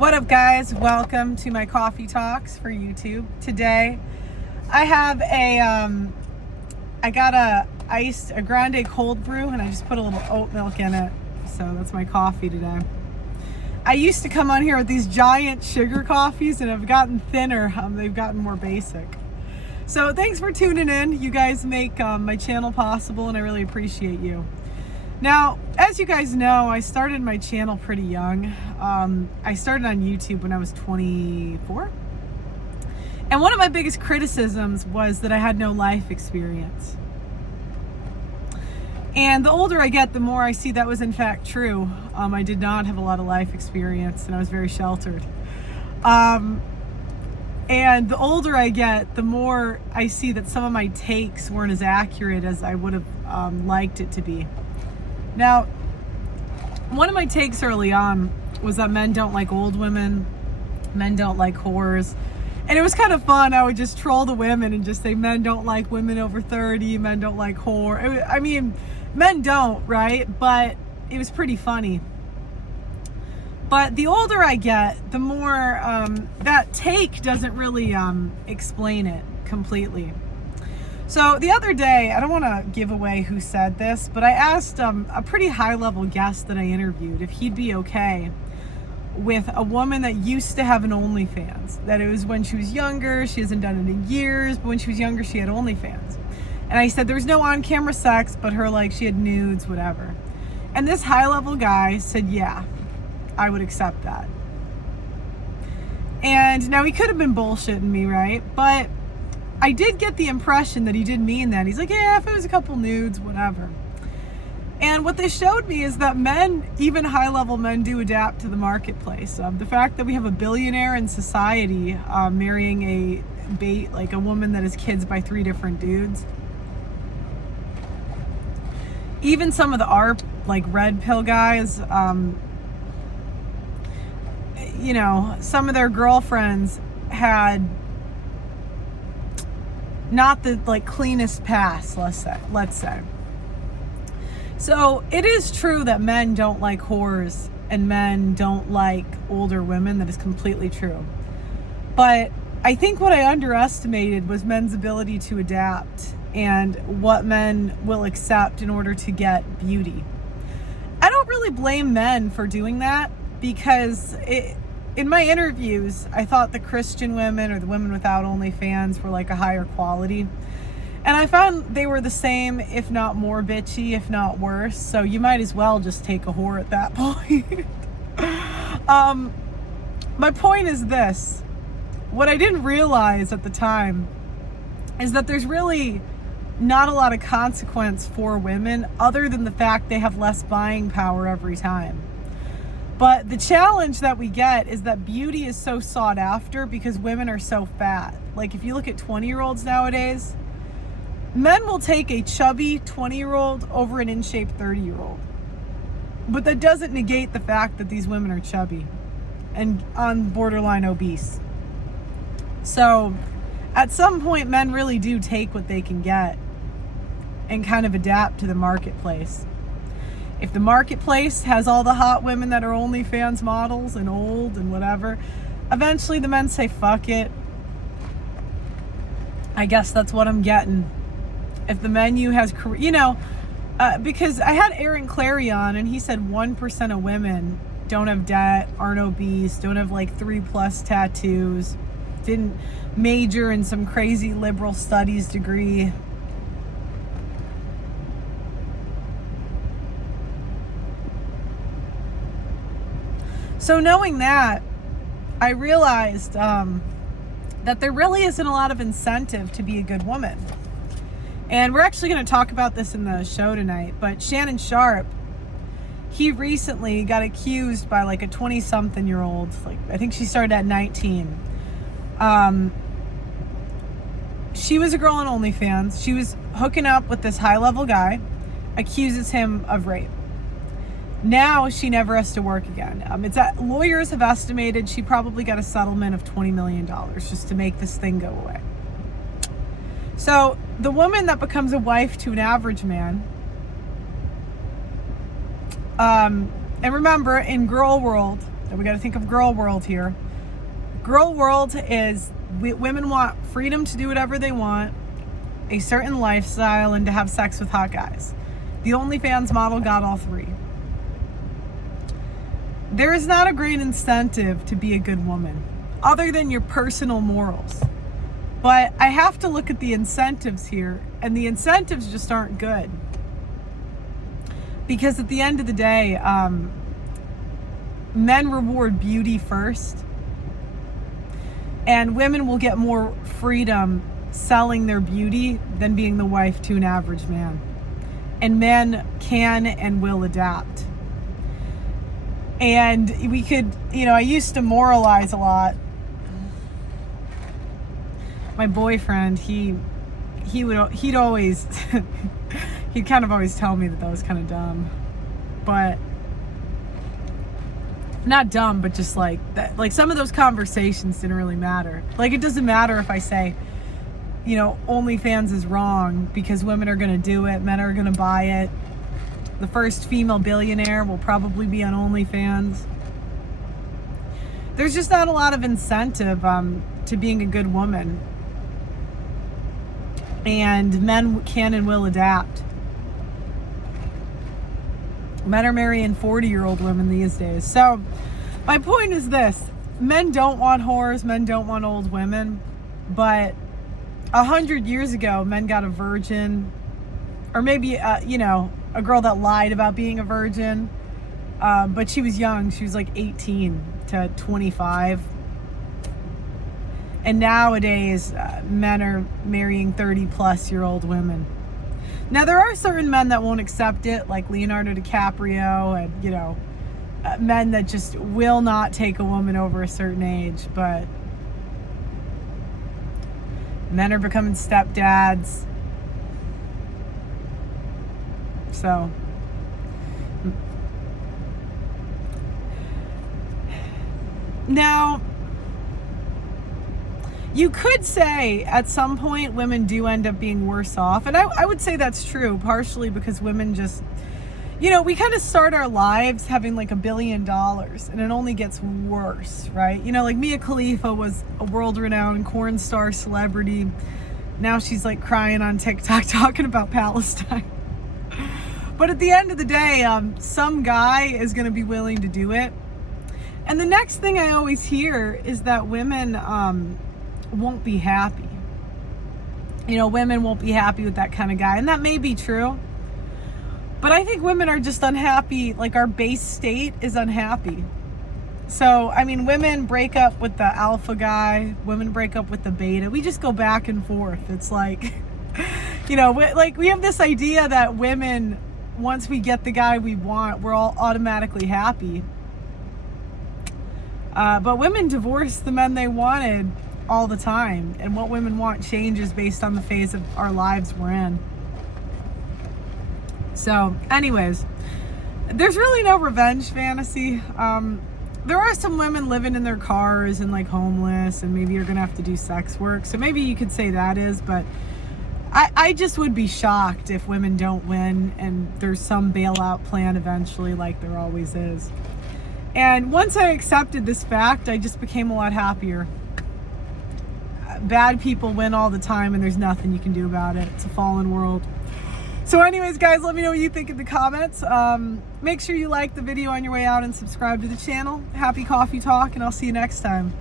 What up, guys? Welcome to my coffee talks for YouTube. Today I have I got a grande cold brew, and I just put a little oat milk in it. So that's my coffee today. I used to come on here with these giant sugar coffees, and I've gotten thinner. They've gotten more basic. So thanks for tuning in. You guys make my channel possible, and I really appreciate you. Now, as you guys know, I started my channel pretty young. I started on YouTube when I was 24. And one of my biggest criticisms was that I had no life experience. And the older I get, the more I see that was in fact true. I did not have a lot of life experience, and I was very sheltered. And the older I get, the more I see that some of my takes weren't as accurate as I would have liked it to be. Now, one of my takes early on was that men don't like old women, men don't like whores. And it was kind of fun. I would just troll the women and just say men don't like women over 30, men don't like whore. I mean, men don't, right? But it was pretty funny. But the older I get, the more that take doesn't really explain it completely. So the other day, I don't want to give away who said this, but I asked a pretty high-level guest that I interviewed if he'd be okay with a woman that used to have an OnlyFans. That it was when she was younger, she hasn't done it in years, but when she was younger, she had OnlyFans. And I said there was no on-camera sex, but she had nudes, whatever. And this high-level guy said, yeah, I would accept that. And now he could have been bullshitting me, right? But I did get the impression that he did mean that. He's like, yeah, if it was a couple nudes, whatever. And what this showed me is that men, even high-level men, do adapt to the marketplace. The fact that we have a billionaire in society marrying a woman that has kids by 3 different dudes. Even some of the red pill guys, some of their girlfriends had not the cleanest past, let's say. So it is true that men don't like whores and men don't like older women. That is completely true. But I think what I underestimated was men's ability to adapt and what men will accept in order to get beauty. I don't really blame men for doing that because in my interviews, I thought the Christian women or the women without OnlyFans were like a higher quality. And I found they were the same, if not more bitchy, if not worse. So you might as well just take a whore at that point. My point is this. What I didn't realize at the time is that there's really not a lot of consequence for women other than the fact they have less buying power every time. But the challenge that we get is that beauty is so sought after because women are so fat. Like if you look at 20-year-olds nowadays, men will take a chubby 20-year-old over an in-shape 30-year-old. But that doesn't negate the fact that these women are chubby and on borderline obese. So at some point, men really do take what they can get and kind of adapt to the marketplace. If the marketplace has all the hot women that are OnlyFans models and old and whatever, eventually the men say, fuck it. I guess that's what I'm getting. If the menu has, because I had Aaron Clary on and he said 1% of women don't have debt, aren't obese, don't have 3+ tattoos, didn't major in some crazy liberal studies degree. So knowing that, I realized that there really isn't a lot of incentive to be a good woman. And we're actually going to talk about this in the show tonight, but Shannon Sharp, he recently got accused by a 20-something-year-old, I think she started at 19. She was a girl on OnlyFans. She was hooking up with this high-level guy, accuses him of rape. Now she never has to work again. Lawyers have estimated she probably got a settlement of $20 million just to make this thing go away. So the woman that becomes a wife to an average man, and remember, in girl world, Then we got to think of girl world here. Girl world is women want freedom to do whatever they want, a certain lifestyle, and to have sex with hot guys. The OnlyFans model got all three. There is not a great incentive to be a good woman, other than your personal morals. But I have to look at the incentives here, and the incentives just aren't good. Because at the end of the day, men reward beauty first, and women will get more freedom selling their beauty than being the wife to an average man. And men can and will adapt. And we could, I used to moralize a lot. My boyfriend, he'd always, he'd kind of always tell me that was kind of dumb. But, not dumb, but just like that, like some of those conversations didn't really matter. Like, it doesn't matter if I say, OnlyFans is wrong because women are going to do it, men are going to buy it. The first female billionaire will probably be on OnlyFans. There's just not a lot of incentive to being a good woman. And men can and will adapt. Men are marrying 40-year-old women these days. So my point is this. Men don't want whores. Men don't want old women. But 100 years ago, men got a virgin. Or maybe, a girl that lied about being a virgin. But she was young. She was like 18 to 25. And nowadays, men are marrying 30-plus-year-old women. Now, there are certain men that won't accept it, like Leonardo DiCaprio and, men that just will not take a woman over a certain age. But men are becoming stepdads. So, now, you could say at some point women do end up being worse off. And I would say that's true, partially because women just, we kind of start our lives having like $1 billion and it only gets worse, right? Like Mia Khalifa was a world-renowned corn star celebrity. Now she's like crying on TikTok talking about Palestine. But at the end of the day, some guy is going to be willing to do it. And the next thing I always hear is that women won't be happy. Women won't be happy with that kind of guy. And that may be true. But I think women are just unhappy. Like, our base state is unhappy. So, women break up with the alpha guy. Women break up with the beta. We just go back and forth. It's like, we have this idea that women, once we get the guy we want, we're all automatically happy. But women divorce the men they wanted all the time. And what women want changes based on the phase of our lives we're in. So, anyways, there's really no revenge fantasy. There are some women living in their cars and like homeless, and maybe you're gonna have to do sex work. So maybe you could say that is, but I just would be shocked if women don't win and there's some bailout plan eventually, like there always is. And once I accepted this fact, I just became a lot happier. Bad people win all the time and there's nothing you can do about it. It's a fallen world. So anyways, guys, let me know what you think in the comments. Make sure you like the video on your way out and subscribe to the channel. Happy coffee talk, and I'll see you next time.